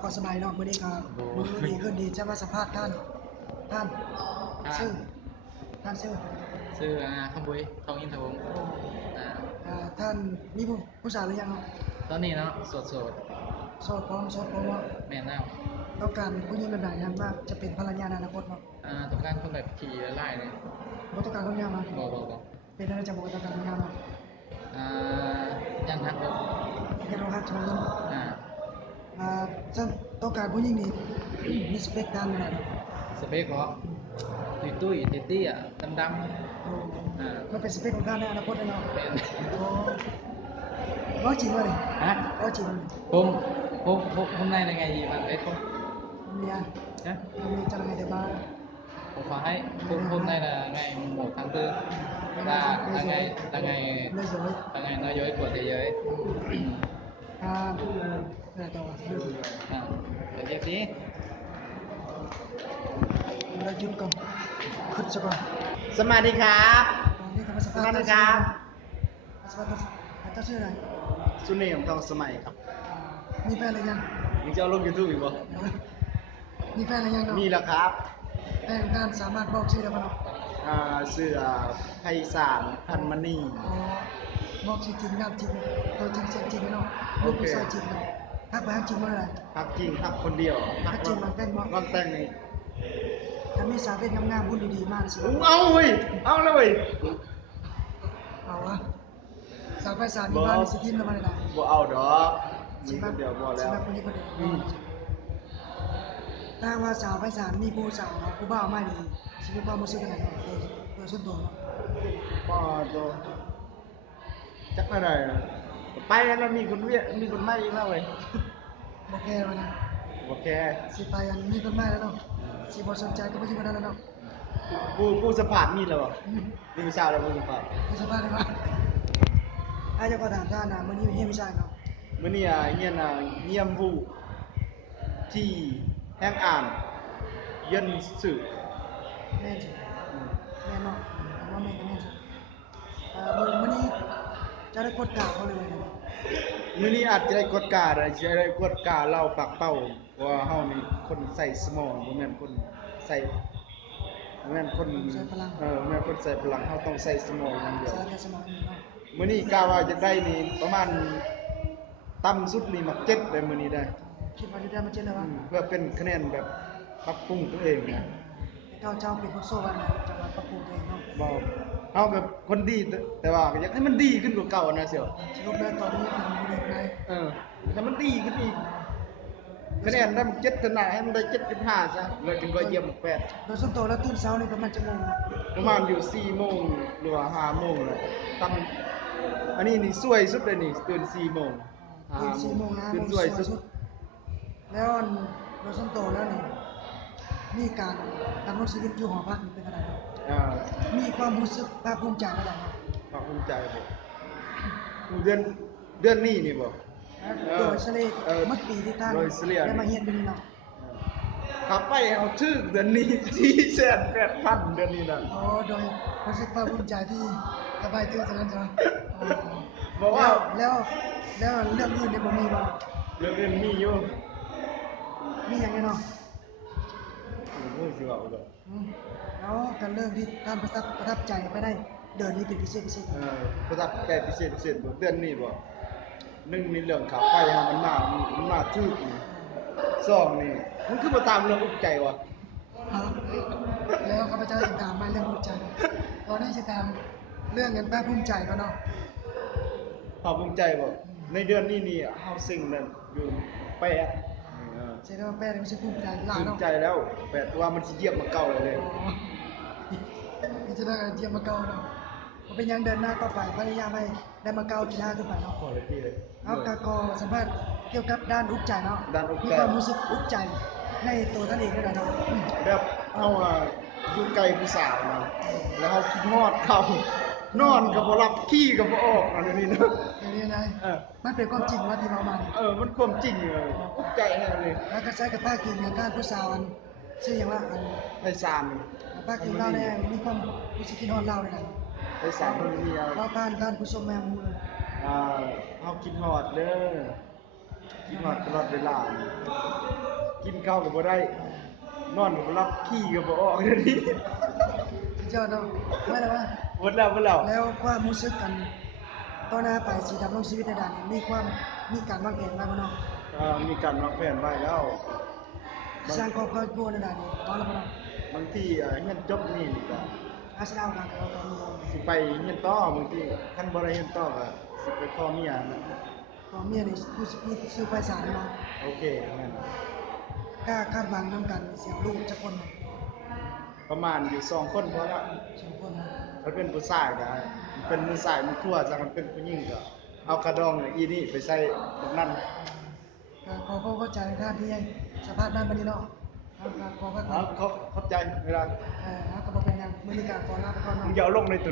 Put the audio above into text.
ขอสบายเนาะมื้อนี้ก็มื้อดีขึ้นดีจะมาสัมภาษณ์ท่านชื่อท่านชื่อขบุยทองอินทวงศ์ท่านมีผู้สาวหรือยังเนาะตอนนี้เนาะโสดโสดพร้อมว่าแม่นแล้วต้องการผู้หญิงแบบไหนยังว่าจะเป็นภรรยาในอนาคตเนาะต้องการคนแบบขี่ไล่เลยบ่ต้องการคนงามมาบอกเป็นอะไรจะบอกต้องการคนงามเนาะยันทักผมยังเราฮักใช่ไหมเนาะอ่าซึ่งต้องการผู้หญิงนี่มีสเปคตามอะไรเนาะสเปคเหรอตุ้ยตี้อ่ะดำมันเป็นสเปคของท่านในอนาคตเนาะเป็นร้อยจริงวะเนี่ยฮะร้อยจริงผมในไงดีมันผมเมียนะมีจะไงเดี๋ยวมาผมขอให้ผมในไงหมดทั้งtư là ngày nói dối của thế giới để tiếp đi เราหยุดก่อนขึ้นซะก่อนสวัสดีครับสวัสดีครับชื่ออะไรสุเนมทองสมัยครับมีแฟนหรือยังมึงจะเอาลง YouTube อีกบ่มีแฟนหรือยังเนาะมีแล้วครับแฟนการสามารถบอกชื่อได้ป่ะเนาะชื่อไพศาลพันมณีบอกชื่อจริงนามจริงตัวจริงเสียงจริงเนาะลูกผู้ชายจริงเนาะทักไปทักจริงว่าอะไรทักจริงทักคนเดียวทักจริงมันแต่งบ่มันแต่งนี่ถ้ามีสาวเป็นงามๆหุ่นดีๆมากสิเอาเว้ยเอาเลยเว้ยเอาวะสาวไปสาวมีบ้านสิทิมแล้วมาได้บ่เอาดอกมีคนเดียวบ่แล้วคนนี้คนเดียวถ้าว่าสาวไปสาวมีผู้สาวผู้บ่าวไม่ดีชีวิตความรู้สึกยังไงโดยส่วนตัวบ่ตัวจักอะไรไปแล้วมีคนเวียมีคนใหม่อีกแล้วเว้ยบ่แค่วะนะบ่แค่สิไปอันมีคนใหม่แล้วเนาะสิบ่สนใจก็บ่สิบ่ได้แล้วเนาะผู้สัมภาษณ์มีแล้วบ่มีผู้สาวแล้วผู้สัมภาษณ์ผู้สัมภาษณ์ได้บ่อาจจะก็ถามท่านน่ะมื้อนี้เฮียนวิชาเนาะมื้อนี้เฮียนเยี่ยมผู้ที่แห่งอ่านเย็นสื่อแม่นสิแม่นเนาะว่าแม่นก็แม่นสิมื้อนี้จะได้กดกาเขาเลยมื้อนี้อาจจะได้กดกาได้จะได้กดกาเล่าปากเป้าว่าเฮานี่คนใส่สมองบ่แม่นคนใส่บ่แม่นคนใส่พลังบ่แม่นคนใส่พลังเฮาต้องใส่สมองอย่างเดียวใส่แต่สมองนี่เนาะมื้อนี้กะว่าจะได้นี่ประมาณต่ำสุดนี่มัก7ได้มื้อนี้ได้คิดว่าจะได้มาเจ็ดแล้ววะเพื่อเป็นคะแนนแบบปรับปรุงตัวเองนะเจ้าเป็นคนโซ่วันนะจังหวัดปรับปรุงตัวเองเนาะบ่เฮาก็คนดีแต่ว่าอยากให้มันดีขึ้นกว่าเก่านะเสี่ยวสรุปแล้วตอนนี้เป็นผู้ดีได้ให้มันดีขึ้นอีกคะแนนได้มัน7ขนาดให้มันได้7.5ซะเลยถึง100เยี่ยม8โดยส่วนตัวแล้วตื่นเช้านี่ประมาณจะโมงประมาณอยู่4โมงหรือว่า5โมงแหละตั้งอันนี้นี่สวยสุดเลยนี่ตื่น4โมงตื่น4โมงตื่นสวยสุดแล้วโดยส่วนตัวแล้วนี่มีการดำรงชีวิตอยู่หอพักนี่เป็นอะไรมีความรู้สึกภาคภูมิใจอะไรครับภาคภูมิใจบ่เดือนนี้นี่บ่โดยเฉลี่ยเมื่อปีที่ท่านได้มาเฮียนเป็นเนาะขับไปเอาชื่อเดือนนี้4,800,000เดือนนี้น่ะโดยรู้สึกภาคภูมิใจที่สบายใจฉะนั้นใช่มั้ยบอกว่าแล้วเรื่องอื่นนี่บ่มีบ่เรื่องอื่นมีอยู่มีหยังเนาะโอ้สิว่าบ่แล้วกันเรื่องที่ท่านประทับใจไปได้เดือนนี้เป็นพิเศษประทับใจพิเศษบ่เดือนนี้บ่1นี่เรื่องค่าไฟมันมาถูกนี่2นี่มันคือบ่ตามเรื่องอุกใจวะแล้วข้าพเจ้าจะถามมาเรื่องอุกใจตอนนี้จะถามเรื่องเงินภาคภูมิใจก็เนาะภาคภูมิใจบ่ในเดือนนี้นี่เฮาสิ่งนั้นอยู่8ใช่แล้ว8นี่มันสิภูมิใจหลายเนาะภูมิใจแล้ว8ว่ามันสิเยี่ยมมาเก่าเลยนี่จะได้เยี่ยมมาเก่าเนาะเป็นยังเดินหน้าต่อไปพยายามให้ได้มาเก่าที่หน้าขึ้นไปเนาะขอเลยพี่เลยเอาก็สัมภาษณ์เกี่ยวกับด้านอุกใจเนาะมีความรู้สึกอุกใจในตัวท่านเองด้วยเนาะแบบเฮาอยู่ไกลผู้สาวนะแล้วเฮาคิดฮอดเขานอนก็บ่หลับขี้ก็บ่ออกอันนี้เนาะนี่ไงมันเป็นความจริงว่าที่เรามามันความจริงอุกใจแท้เลยแล้วก็ใช้กับภาคกินอย่างการผู้สาวชื่ออย่างว่าไอ้สามภาคกินเราเนี่ยมีความรู้สึกคิดฮอดเราเลยนะไอ้สามมันมีเราผ่านการผู้ชมแมวมูเลยเฮาคิดฮอดเด้อ คิดฮอดตลอดเวลากินข้าวก็บ่ได้นอนก็บ่หลับขี้ก็บ่ออกเดี๋ยวนี้ เจ้าเนาะไม่ได้ว่า หมดแล้ว แล้วความรู้สึกกันต่อหน้าไปสิดำรงชีวิตในด้านนี้มีการวางแผนไว้บ่เนาะ มีการวางแผนไว้แล้ว สร้างครอบครัวในด้านนี้วางแล้วบ่เนาะ บางทีเงินจบนี่ก็ อาสดาวกันเราก็มี สิไปเฮียนต่อบางทีคันบ่ได้เฮียนต่อก็สิไปขอเมียนะ พอเมียนี่คือสิซื้อไปศาลเนาะ โอเคแม่น กล้าคาดหวังนํกันเสียลูกจักคนเนาะ ประมาณอยู่2คนพอละ 2คนเนาะ ถ้าเป็นผู้ชายก็เป็นมือซ้ายมือขวาถ้ามันเป็นผู้หญิงก็เอากระดองอีนี่ไปใส่ตรงนั้น ก็ขอเข้าใจในท่านที่ให้สภาพนั้นบัดนี้เนาะครับขอ เอาเข้าใจเวลา ก็บ่เป็นหยังมื้อนี้ก็ขอลาไปก่อน มึง เนาะ อย่าเอาลงในตัว